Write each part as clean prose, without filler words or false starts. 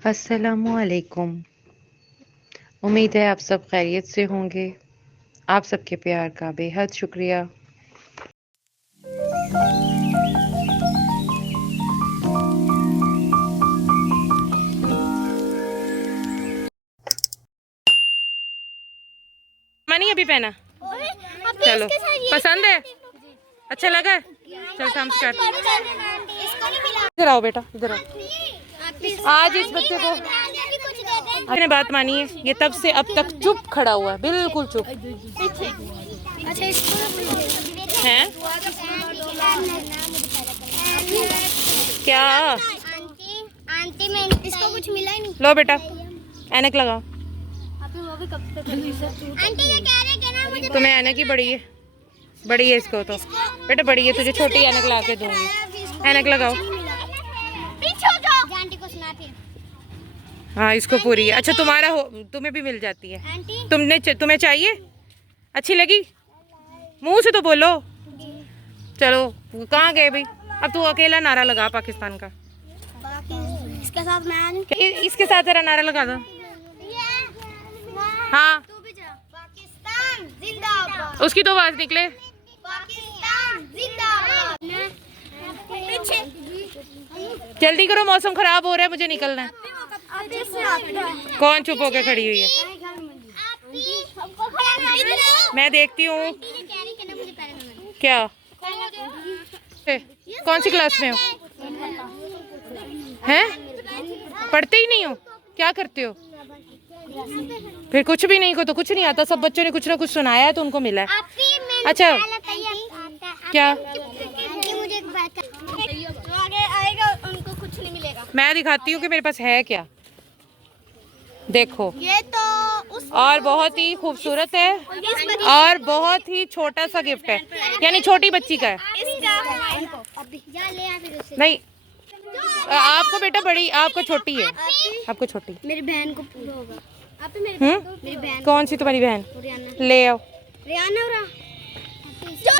अस्सलामुअलैकुम। उम्मीद है आप सब खैरियत से होंगे। आप सबके प्यार का बेहद शुक्रिया। नहीं अभी पहना। चलो पसंद है, अच्छा लगा है, चल शाम से इधर आओ बेटा, इधर आओ। आज इस बच्चे को आपने बात मानी है, ये तब से अब तक चुप खड़ा हुआ है, बिल्कुल चुप है। क्या आंटी में इसको कुछ मिला ही नहीं। लो बेटा ऐनक लगाओ। आंटी ये कह रहे कि ना मुझे तुम्हें ऐनक ही बड़ी है इसको तो बेटा, बड़ी है, तुझे छोटी ऐनक ला के दूंगी। ऐनक लगाओ। पीछे हो जाओ। आंटी को सुनाती। हाँ इसको पूरी है। अच्छा तुम्हें भी मिल जाती है। आंटी तुम्हें चाहिए? अच्छी लगी? मुंह से तो बोलो। चलो कहाँ गए भाई? अब तू अकेला नारा लगा पाकिस्तान का। इसके साथ मैं आ जाऊं? इसके साथ तेरा नारा लगा दो। हाँ तू भी जा। पाकिस्तान जिंदाबाद। उसकी तो आवाज निकले। पाकिस्तान जिंदाबाद। पीछे जल्दी करो, मौसम खराब हो रहा है, मुझे निकलना है। कौन चुप होके खड़ी हुई है? मैं देखती हूँ। क्या कौन सी क्लास में हो? हैं? पढ़ते ही नहीं हो? क्या करते हो? फिर कुछ भी नहीं को तो कुछ नहीं आता। सब बच्चों ने कुछ ना कुछ सुनाया है तो उनको मिला है। अच्छा क्या? मुझे एक बात जो आगे आएगा उनको कुछ नहीं मिलेगा। मैं दिखाती हूँ कि मेरे पास है क्या। देखो ये तो उस और बहुत ही खूबसूरत है और बहुत ही छोटा सा गिफ्ट है, यानी छोटी बच्ची का है। नहीं आपको बेटा बड़ी, आपको छोटी है, आपको छोटी। मेरी बहन को पूरा होगा। आप मेरी बहन कौन सी तुम्हारी बहन? ले आओ। रियाना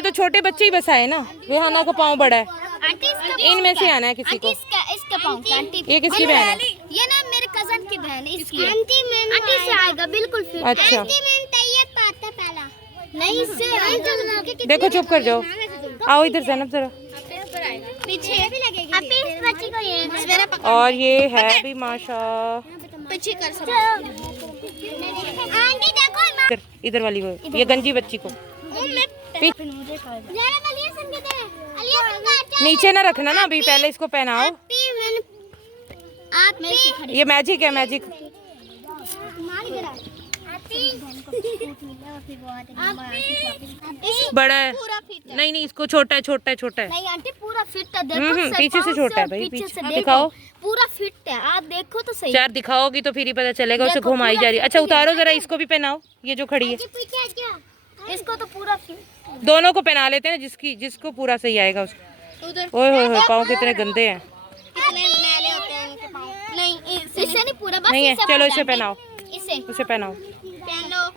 तो छोटे बच्चे ही बसाए ना। रेहाना को पाँव बड़ा है, आंटी इनमें से आना है किसी को। इसका पाँव आंटी ये किसकी बहन है? ये ना मेरे कजन की बहन है इसकी। आंटी से आएगा बिल्कुल फिट। अच्छा आंटी में तैयार पाता पहला नहीं इससे। देखो चुप कर जाओ। आओ इधर जैनब जरा। पीछे भी लगेगी। आप इस बच्ची को ये और ये है भी माशा। पीछे कर सकते। आंटी देखो इधर वाली वो, ये गंजी बच्ची को नीचे ना रखना ना, अभी पहले इसको पहनाओ। ये मैजिक है, मैजिक। बड़ा है? नहीं नहीं इसको छोटा है, छोटा है, छोटा है। नहीं आंटी पूरा फिट है। देखो पीछे से छोटा है भाई, पीछे से दिखाओ। पूरा फिट है, आप देखो तो सही। यार दिखाओगी तो फिर ही पता चलेगा। उसे घुमाई जा रही है। अच्छा उतारो जरा, इसको भी पहनाओ, ये जो खड़ी है। इसको तो पूरा फिट। दोनों को पहना लेते हैं, जिसको पूरा सही आएगा उसको। ओए होए पाँव कितने गंदे हैं। कितने मैले होते हैं उनके पाँव। नहीं इससे नहीं पूरा, बस नहीं है। चलो इसे पहनाओ, इसे पहनाओ। पहन लो।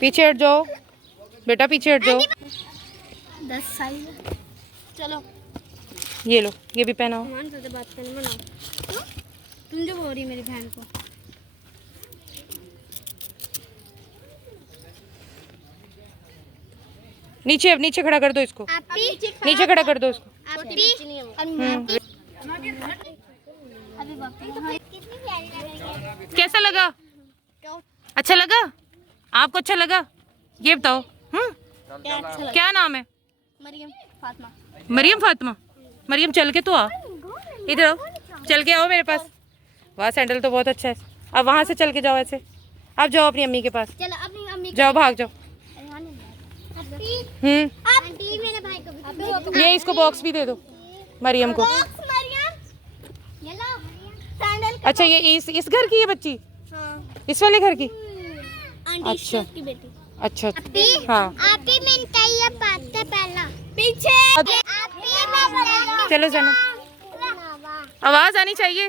पीछे हट जाओ बेटा, पीछे हट जाओ। 10 साल। चलो ये लो, ये भी पहनाओ। बात करने बनाओ। तुम जो बोल रही मेरी बहन को। नीचे नीचे खड़ा कर दो इसको, नीचे खड़ा कर दो इसको। कैसा लगा? अच्छा लगा? आपको अच्छा लगा? ये बताओ। क्या नाम है? मरियम फातिमा। मरियम फातिमा। मरियम चल के तो आओ, इधर आओ, चल के आओ मेरे पास। वाह सैंडल तो बहुत अच्छा है। अब वहाँ से चल के जाओ ऐसे। अब जाओ अपनी अम्मी के पास। चलो अपनी अम्मी जाओ, भाग जाओ। आंटी मेरे भाई को भी ये इसको बॉक्स भी दे दो मरियम को। ये लो सैंडल। अच्छा ये इस घर की है बच्ची? हाँ। इस वाले घर की? आंटी अच्छा की बेटी। अच्छा हाँ। आपी मिनटा ये पाते पहला पीछे। चलो जाना, आवाज आनी चाहिए।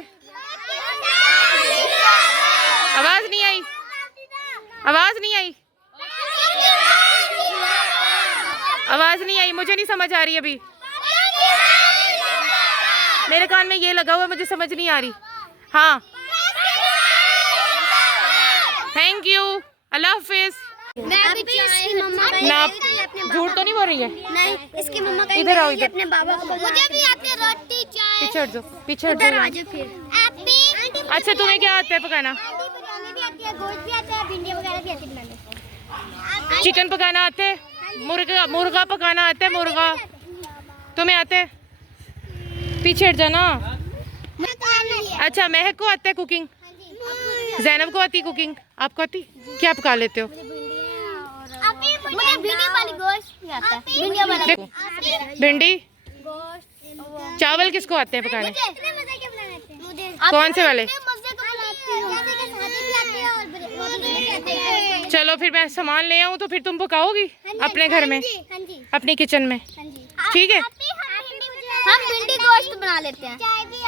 आवाज नहीं आई, आवाज नहीं आई, आवाज नहीं आई। मुझे नहीं समझ आ रही अभी। मेरे कान में ये लगा हुआ है, मुझे समझ नहीं आ रही। हाँ थैंक यू, अल्लाह हाफिज। मैं भी इसकी मम्मा का ना झूठ तो नहीं बोल रही है? नहीं, इसकी मम्मा का इधर आओ, इधर। अपने बाबा को मुझे भी आती है रोटी चाय। पीछे हट जाओ, पीछे हट इधर आ जाओ। जाओ फिर। अच्छा तुम्हें क्या आता है पकाना? आंटी बनाने भी आती है, गोश्त भी आता है, भिंडी वगैरह भी आती है बनाने। चिकन पकाना आता है? मुर्गा पकाना आता है? मुर्गा तुम्हें आता है? पीछे हट जाना। अच्छा महक को आता है कुकिंग? जैनब को आती है कुकिंग? आपको आती? क्या पका लेते हो? मुझे भिंडी वाली गोश्त आता है। भिंडी वाला देखो, भिंडी। गोश्त। चावल किसको आते हैं पकाने? इतने मजे के बना लेते हैं। मुझे कौन से वाले? इतने मजे के बनाती हूं। जैसे कि शादी भी आती है और भी आते हैं। चलो फिर मैं सामान ले आऊँ तो फिर तुम पकाओगी अपने घर में, हाँ जी, अपनी किचन में? हाँ जी। ठीक है। हम भिंडी गोश्त बना लेते हैं। चाय भी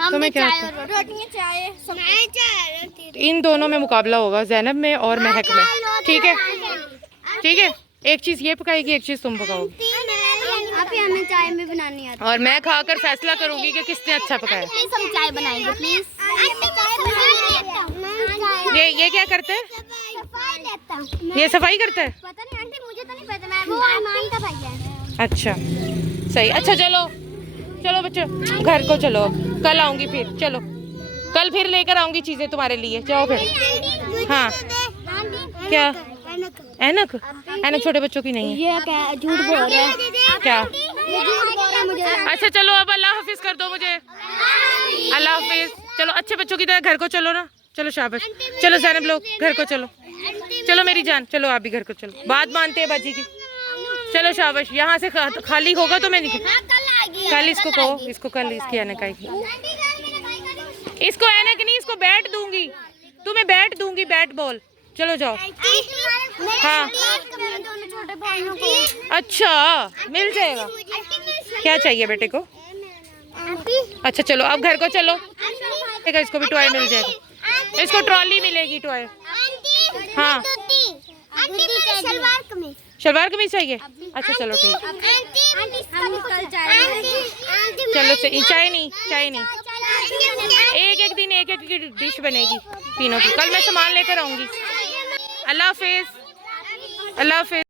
हम तुम्हें भी क्या चाय आता और रोटियां चाय। इन दोनों में मुकाबला होगा, जैनब में और महक में। ठीक है, ठीक है। एक चीज ये पकाएगी, एक चीज तुम पकाओगी। आप हमें चाय में बनानी आती और मैं खाकर फैसला करूंगी कि किसने अच्छा पकाया। प्लीज हम चाय बनाएंगे प्लीज। ये क्या करते हैं? सफाई लेता हूँ। ये सफाई करता है? पता नहीं आंटी, मुझे तो नहीं पता। मैं वो ईमान का भाई है। अच्छा सही। अच्छा चलो चलो बच्चों घर को चलो, कल आऊंगी फिर। चलो कल फिर लेकर आऊंगी चीजें तुम्हारे लिए। जाओ फिर। हाँ क्या? ऐनक? ऐनक छोटे बच्चों की नहीं है। ये क्या झूठ बोल रहा है? क्या? ये झूठ बोल रहा है मुझे। अच्छा चलो अब अल्लाह हाफिज कर दो मुझे। अल्लाह हाफिज। चलो अच्छे बच्चों की तरह घर को चलो ना। चलो शाबाश। चलो जैनब लोग घर को चलो। चलो मेरी जान, चलो आप भी घर को चलो। बात मानते हैं बाजी की। चलो शाबाश। यहाँ से खाली होगा तो मैं निकल। कल इसको कहो, इसको कल इसकी ऐनक आएगी। इसको ऐनक नहीं, इसको बैट दूंगी। तुम्हें बैट दूंगी, बैट बॉल। चलो जाओ। हाँ अच्छा मिल जाएगा। क्या चाहिए बेटे को? अच्छा चलो अब घर को चलो। इसको भी टॉय मिल जाएगा, इसको ट्रॉली मिलेगी टॉय। हाँ शलवार कमीज चाहिए? अच्छा चलो ठीक। चलो चाय नहीं, चाय नहीं। एक दिन एक की डिश बनेगी तीनों की। कल मैं सामान लेकर आऊंगी। अल्लाह हाफिज, अल्लाह हाफिज।